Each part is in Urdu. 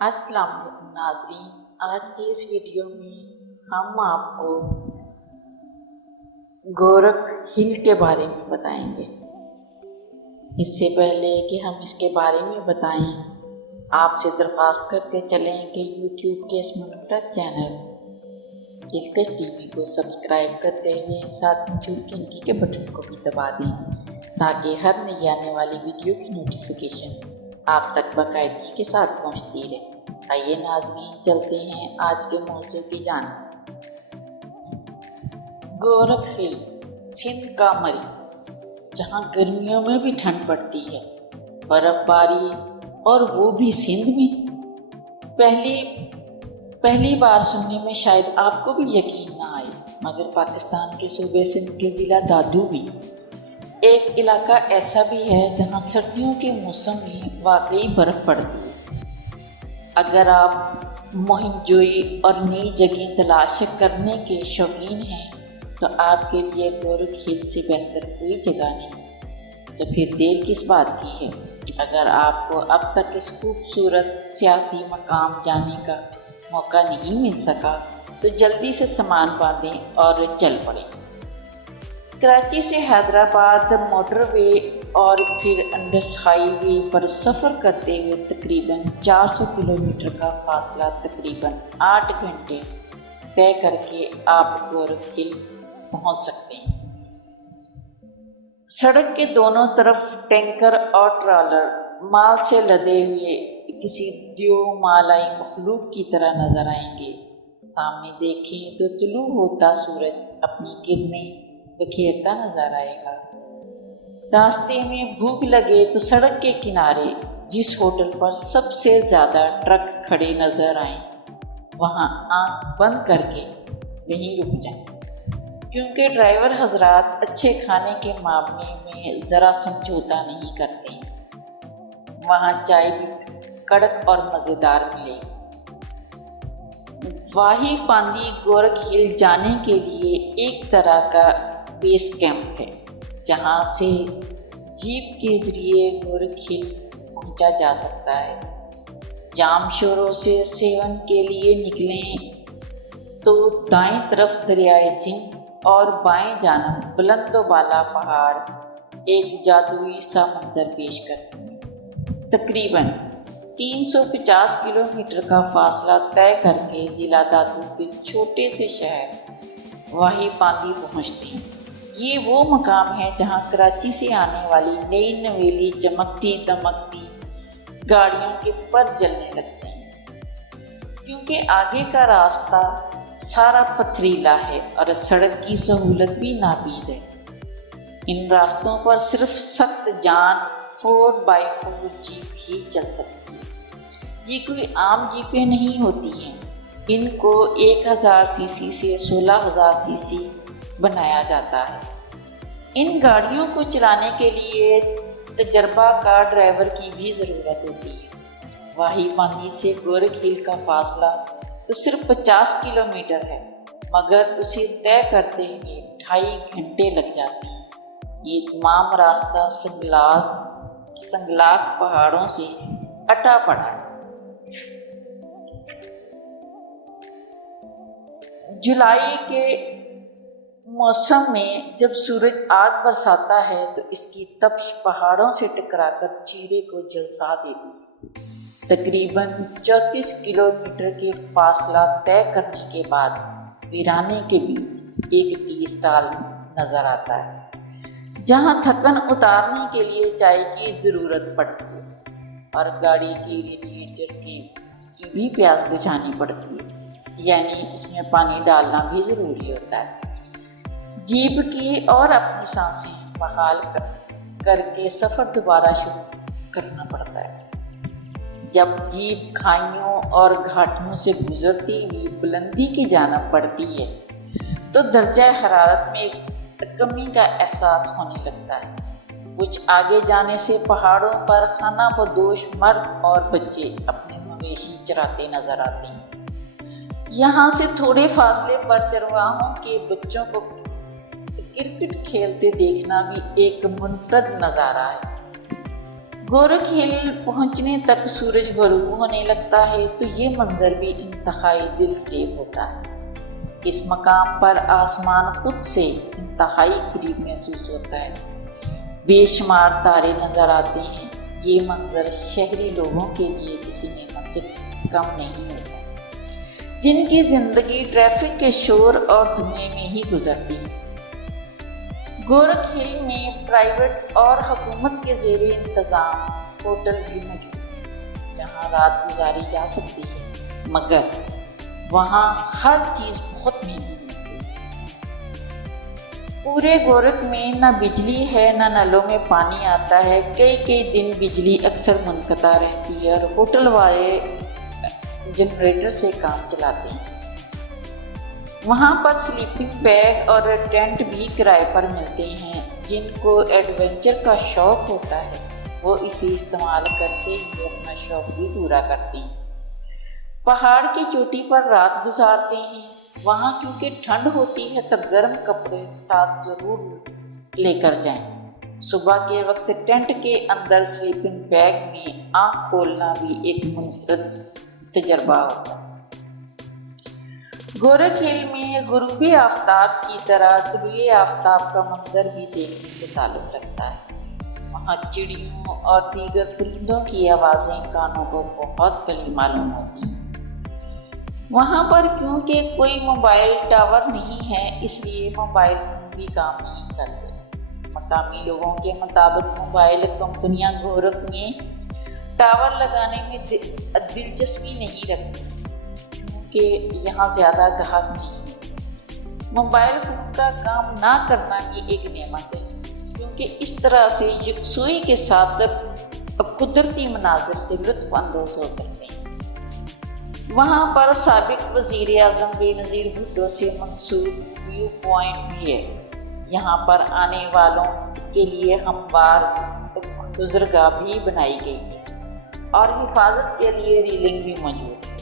السلام علیکم ناظرین، آج کی اس ویڈیو میں ہم آپ کو گورکھ ہل کے بارے میں بتائیں گے۔ اس سے پہلے کہ ہم اس کے بارے میں بتائیں، آپ سے درخواست کرتے چلیں کہ یوٹیوب کے اس منفرد چینل دلکش ٹی وی کو سبسکرائب کرتے ہوئے ساتھ موجود گھنٹی کے بٹن کو بھی دبا دیں تاکہ ہر نئی آنے والی ویڈیو کی نوٹیفیکیشن آپ تک باقاعدگی کے ساتھ پہنچتی رہے۔ آئیے ناظرین، چلتے ہیں آج کے موضوع کی جانب۔ گورکھ ہل سندھ کا مری، جہاں گرمیوں میں بھی ٹھنڈ پڑتی ہے، برف باری، اور وہ بھی سندھ میں۔ پہلی بار سننے میں شاید آپ کو بھی یقین نہ آئے، مگر پاکستان کے صوبے سندھ کے ضلع دادو بھی ایک علاقہ ایسا بھی ہے جہاں سردیوں کے موسم میں واقعی برف پڑتی ہے۔ اگر آپ مہم جوئی اور نئی جگہ تلاش کرنے کے شوقین ہیں تو آپ کے لیے گورکھ ہل سے بہتر کوئی جگہ نہیں، تو پھر دیر کس بات کی ہے؟ اگر آپ کو اب تک اس خوبصورت سیاحتی مقام جانے کا موقع نہیں مل سکا تو جلدی سے سامان باندھیں اور چل پڑیں۔ کراچی سے حیدرآباد موٹر وے اور پھر انڈس ہائی وے پر سفر کرتے ہوئے تقریباً 400 کلومیٹر کا فاصلہ تقریباً 8 گھنٹے طے کر کے آپ گورکھ ہل پہنچ سکتے ہیں۔ سڑک کے دونوں طرف ٹینکر اور ٹرالر مال سے لدے ہوئے کسی دیو مالائی مخلوق کی طرح نظر آئیں گے۔ سامنے دیکھیں تو طلوع ہوتا سورج اپنی کرنیں بکھیرتا نظر آئے گا۔ راستے میں بھوک لگے تو سڑک کے کنارے جس ہوٹل پر سب سے زیادہ ٹرک کھڑے نظر آئیں، وہاں آنکھ بند کر کے وہیں رک جائیں، کیونکہ ڈرائیور حضرات اچھے کھانے کے معاملے میں ذرا سمجھوتا نہیں کرتے۔ وہاں چائے بھی کڑک اور مزیدار ملے۔ واہی پاندی گورکھ ہل جانے کے لیے ایک طرح کا بیس کیمپ ہے، جہاں سے جیپ کے ذریعے گورکھ ہل پہنچا جا سکتا ہے۔ جام شوروں سے سیون کے لیے نکلیں تو دائیں طرف دریائے سندھ اور بائیں جانب بلند و بالا پہاڑ ایک جادوئی سا منظر پیش کرتے ہیں۔ تقریباً 350 کلومیٹر کا فاصلہ طے کر کے ضلع دادو کے چھوٹے سے شہر واہی پاندی پہنچتے ہیں۔ یہ وہ مقام ہے جہاں کراچی سے آنے والی نئی نویلی چمکتی دمکتی گاڑیوں کے پر جلنے لگتے ہیں، کیونکہ آگے کا راستہ سارا پتھریلا ہے اور سڑک کی سہولت بھی ناپید ہے۔ ان راستوں پر صرف سخت جان 4x4 جیپ ہی چل سکتی ہے۔ یہ کوئی عام جیپیں نہیں ہوتی ہیں، ان کو 1000 سی سی سے 16000 سی سی بنایا جاتا ہے۔ ان گاڑیوں کو چلانے کے لیے تجربہ کار ڈرائیور کی بھی ضرورت ہوتی ہے۔ واہی پاندی سے گورکھ ہل کا فاصلہ تو صرف 50 کلومیٹر ہے، مگر اسے طے کرتے ہوئے 2.5 گھنٹے لگ جاتے ہیں۔ یہ تمام راستہ سنگلاخ پہاڑوں سے اٹا پڑا ہے۔ جولائی کے موسم میں جب سورج آگ برساتا ہے تو اس کی تپش پہاڑوں سے ٹکرا کر چہرے کو جھلسا دیتی ہے۔ تقریباً 34 کلومیٹر کے فاصلہ طے کرنے کے بعد ویرانے کے بیچ ایک ٹی اسٹال نظر آتا ہے، جہاں تھکن اتارنے کے لیے چائے کی ضرورت پڑتی ہے اور گاڑی کی ریڈیٹر کی بھی پیاس بجھانی پڑتی ہے، یعنی اس میں پانی ڈالنا بھی ضروری ہوتا ہے۔ جیپ کی اور اپنی سانسیں بحال کر کے سفر دوبارہ شروع کرنا پڑتا ہے۔ جب جیپ کھائیوں اور گھاٹیوں سے گزرتی ہوئی بلندی کی جانب بڑھتی ہے تو درجہ حرارت میں ایک کمی کا احساس ہونے لگتا ہے۔ کچھ آگے جانے سے پہاڑوں پر خانہ بدوش مرد اور بچے اپنے مویشی چراتے نظر آتے ہیں۔ یہاں سے تھوڑے فاصلے پر چرواہوں کے بچوں کو کرکٹ کھیلتے دیکھنا بھی ایک منفرد نظارہ ہے۔ گورکھ ہل پہنچنے تک سورج غروب ہونے لگتا ہے تو یہ منظر بھی انتہائی دل فریب ہوتا ہے۔ اس مقام پر آسمان خود سے انتہائی قریب محسوس ہوتا ہے، بے شمار تارے نظر آتے ہیں۔ یہ منظر شہری لوگوں کے لیے کسی نعمت سے کم نہیں ہوتا، جن کی زندگی ٹریفک کے شور اور دھوئیں میں ہی گزرتی ہے۔ گورکھ ہل میں پرائیویٹ اور حکومت کے زیر انتظام ہوٹل بھی موجود ہیں جہاں رات گزاری جا سکتی ہے، مگر وہاں ہر چیز بہت مہنگی ملتی ہے۔ پورے گورکھ میں نہ بجلی ہے، نہ نلوں میں پانی آتا ہے، کئی دن بجلی اکثر منقطع رہتی ہے اور ہوٹل والے جنریٹر سے کام چلاتے ہیں۔ وہاں پر سلیپنگ بیگ اور ٹینٹ بھی کرائے پر ملتے ہیں۔ جن کو ایڈونچر کا شوق ہوتا ہے وہ اسے استعمال کرتے ہوئے اپنا شوق بھی پورا کرتے ہیں۔ پہاڑ کی چوٹی پر رات گزارتے ہیں۔ وہاں کیونکہ ٹھنڈ ہوتی ہے تو گرم کپڑے ساتھ ضرور لے کر جائیں۔ صبح کے وقت ٹینٹ کے اندر سلیپنگ بیگ میں آنکھ کھولنا بھی ایک منفرد تجربہ ہوتا ہے۔ گورکھ ہل میں غروب آفتاب کی طرح طلوع آفتاب کا منظر بھی دیکھنے سے تعلق رکھتا ہے۔ وہاں چڑیوں اور دیگر پرندوں کی آوازیں کانوں کو بہت بھلی معلوم ہوتی ہیں۔ وہاں پر کیونکہ کوئی موبائل ٹاور نہیں ہے، اس لیے موبائل فون بھی کام نہیں کرتے۔ مقامی لوگوں کے مطابق موبائل کمپنیاں گورکھ میں ٹاور لگانے میں دلچسپی نہیں رکھتی کیونکہ یہاں زیادہ گاہک نہیں ہیں۔ موبائل فون کا کام نہ کرنا بھی ایک نعمت ہے کیونکہ اس طرح سے یکسوئی کے ساتھ قدرتی مناظر سے لطف اندوز ہو سکتے ہیں۔ وہاں پر سابق وزیر اعظم بے نظیر بھٹو سے منسوب ویو پوائنٹ بھی ہے۔ یہاں پر آنے والوں کے لیے ہموار گزرگاہ بھی بنائی گئی ہے اور حفاظت کے لیے ریلنگ بھی موجود ہے۔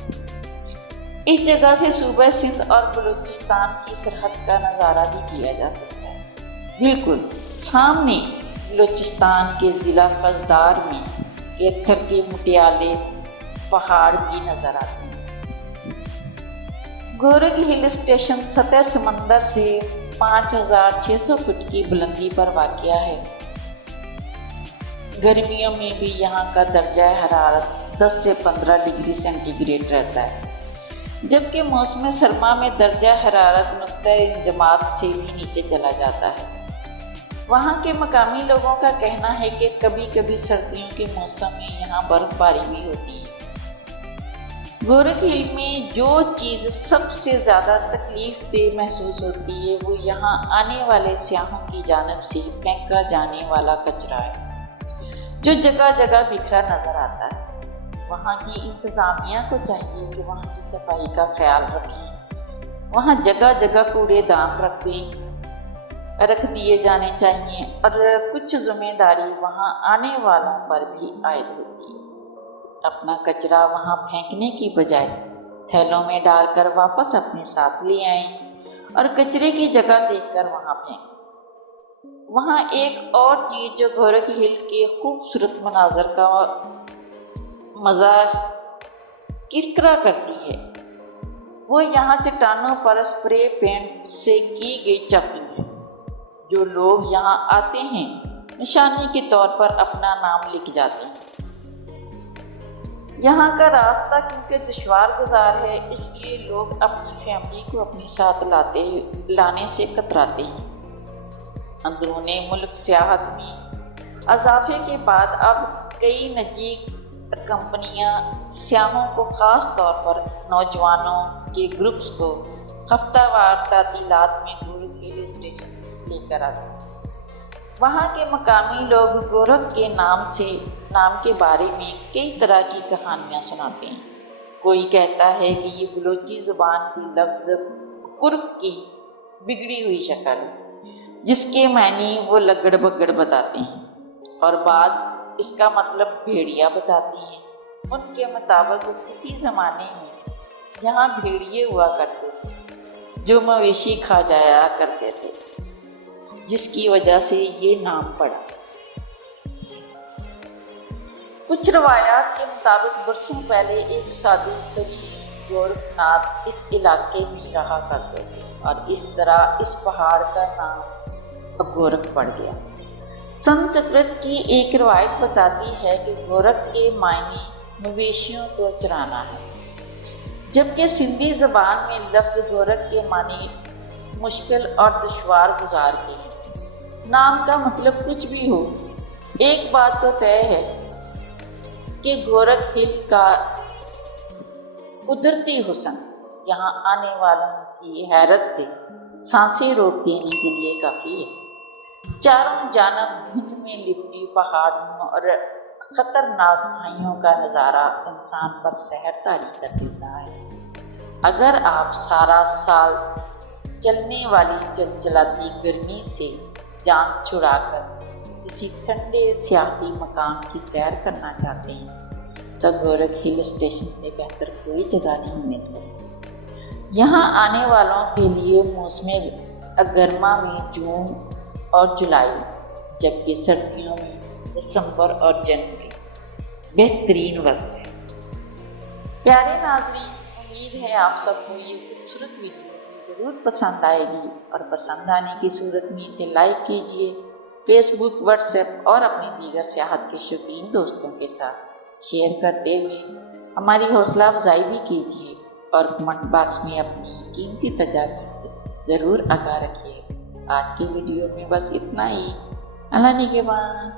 اس جگہ سے صوبہ سندھ اور بلوچستان کی سرحد کا نظارہ بھی کیا جا سکتا ہے۔ بالکل سامنے بلوچستان کے ضلع قزدار میں کیتھر کے مٹیالے پہاڑ بھی نظر آتے ہیں۔ گورکھ ہل اسٹیشن سطح سمندر سے 5600 فٹ کی بلندی پر واقع ہے۔ گرمیوں میں بھی یہاں کا درجہ حرارت 10 سے 15 ڈگری سینٹی گریڈ رہتا ہے، جبکہ موسم سرما میں درجہ حرارت نقطۂ انجماد سے بھی نیچے چلا جاتا ہے۔ وہاں کے مقامی لوگوں کا کہنا ہے کہ کبھی کبھی سردیوں کے موسم میں یہاں برف باری بھی ہوتی ہے۔ گورکھ ہل میں جو چیز سب سے زیادہ تکلیف دہ محسوس ہوتی ہے وہ یہاں آنے والے سیاحوں کی جانب سے پھینکا جانے والا کچرا ہے جو جگہ جگہ بکھرا نظر آتا ہے۔ وہاں کی انتظامیہ کو چاہیے کہ وہاں کی صفائی کا خیال رکھیں، وہاں جگہ جگہ کوڑے دان رکھ دیے جانے چاہیے اور کچھ ذمہ داری وہاں آنے والوں پر بھی عائد ہوتی ہے۔ اپنا کچرا وہاں پھینکنے کی بجائے تھیلوں میں ڈال کر واپس اپنے ساتھ لے آئیں اور کچرے کی جگہ دیکھ کر وہاں پھینکیں۔ وہاں ایک اور چیز جو گورکھ ہل کے خوبصورت مناظر کا کرکرا کرتی ہے وہ یہاں چٹانوں پر اسپرے پینٹ سے کی گئی چاپنگ ہے۔ جو لوگ یہاں آتے ہیں نشانی کے طور پر اپنا نام لکھ جاتے ہیں۔ یہاں کا راستہ کیونکہ دشوار گزار ہے اس لیے لوگ اپنی فیملی کو اپنے ساتھ لانے سے کتراتے ہیں۔ اندرون ملک سیاحت میں اضافے کے بعد اب کئی نجی کمپنیاں سیاحوں کو خاص طور پر نوجوانوں کے گروپس کو ہفتہ وار تعطیلات میں گورکھ ہل اسٹیشن لے کر آتے ہیں۔ وہاں کے مقامی لوگ گورکھ کے نام کے بارے میں کئی طرح کی کہانیاں سناتے ہیں۔ کوئی کہتا ہے کہ یہ بلوچی زبان کی لفظ کرک کی بگڑی ہوئی شکل ہے جس کے معنی وہ لگڑ بگڑ بتاتے ہیں اور بعض اس کا مطلب بھیڑیا بتاتے ہیں۔ ان کے مطابق کسی زمانے میں یہاں بھیڑیے ہوا کرتے تھے جو مویشی کھا جایا کرتے تھے جس کی وجہ سے یہ نام پڑا۔ کچھ روایات کے مطابق برسوں پہلے ایک سادھو سری گورکھ ناتھ اس علاقے میں رہا کرتے تھے اور اس طرح اس پہاڑ کا نام گورکھ پڑ گیا۔ سنسکرت کی ایک روایت بتاتی ہے کہ گورکھ کے معنی مویشیوں کو چرانا ہے، جبکہ سندھی زبان میں لفظ گورکھ کے معنی مشکل اور دشوار گزار کے ہیں۔ نام کا مطلب کچھ بھی ہو، ایک بات تو طے ہے کہ گورکھ ہل کا قدرتی حسن یہاں آنے والوں کی حیرت سے سانسیں روک دینے کے لیے کافی ہے۔ چاروں جانب دھند میں لپٹی پہاڑیوں اور خطرناک کھائیوں کا نظارہ انسان پر سحر طاری کر دیتا ہے۔ اگر آپ سارا سال چلنے والی چلچلاتی گرمی سے جان چھڑا کر کسی ٹھنڈے سیاحتی مقام کی سیر کرنا چاہتے ہیں تو گورکھ ہل اسٹیشن سے بہتر کوئی جگہ نہیں مل سکتی۔ یہاں آنے والوں کے لیے موسم گرما میں جون اور جولائی، جبکہ سردیوں میں دسمبر اور جنوری بہترین وقت ہے۔ پیارے ناظرین، امید ہے آپ سب کو یہ خوبصورت ویڈیو ضرور پسند آئے گی، اور پسند آنے کی صورت میں اسے لائک کیجیے، فیس بک، واٹس ایپ اور اپنے دیگر سیاحت کے شوقین دوستوں کے ساتھ شیئر کرتے ہوئے ہماری حوصلہ افزائی بھی کیجیے، اور کمنٹ باکس میں اپنی قیمتی تجاویز سے ضرور آگاہ رکھیے۔ آج کی ویڈیو میں بس اتنا ہی۔ اللہ نگہبان۔